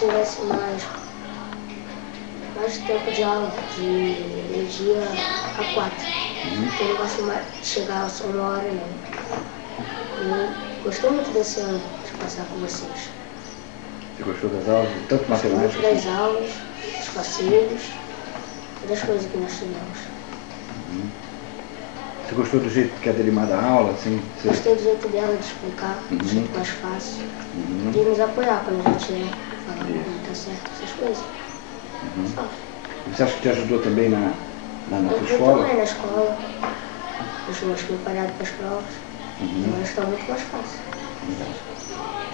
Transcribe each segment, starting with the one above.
tivesse mais tempo de aula, de meio-dia a 4. Eu não gosto mais de chegar só 1 hora, não. Eu gostei muito desse ano de passar com vocês. Você gostou das aulas? Tanto Gostei matemática? muito das aulas, dos passeios, todas as coisas que nós fizemos. Você gostou do jeito que a Delimar dá aula? Assim, você... Gostei do jeito dela de explicar, do jeito mais fácil. De nos apoiar quando a gente fala como tá certo, essas coisas. Só. Você acha que te ajudou também na tua Eu escola? também na escola. Os meus preparados para as provas. Agora está muito mais fácil.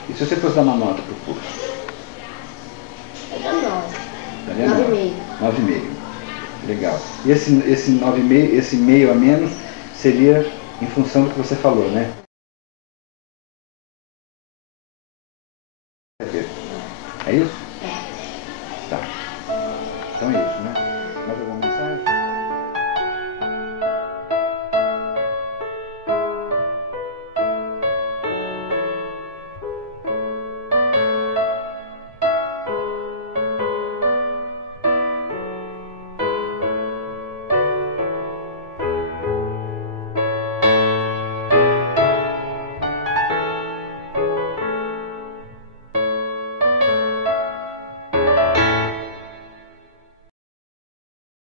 E se você fosse dar uma nota para o curso? Eu dou 9. Daria 9,5. 9,5. Legal. E esse 9,5, esse meio a menos, seria em função do que você falou, né? É isso? É. Tá. Então é isso, né?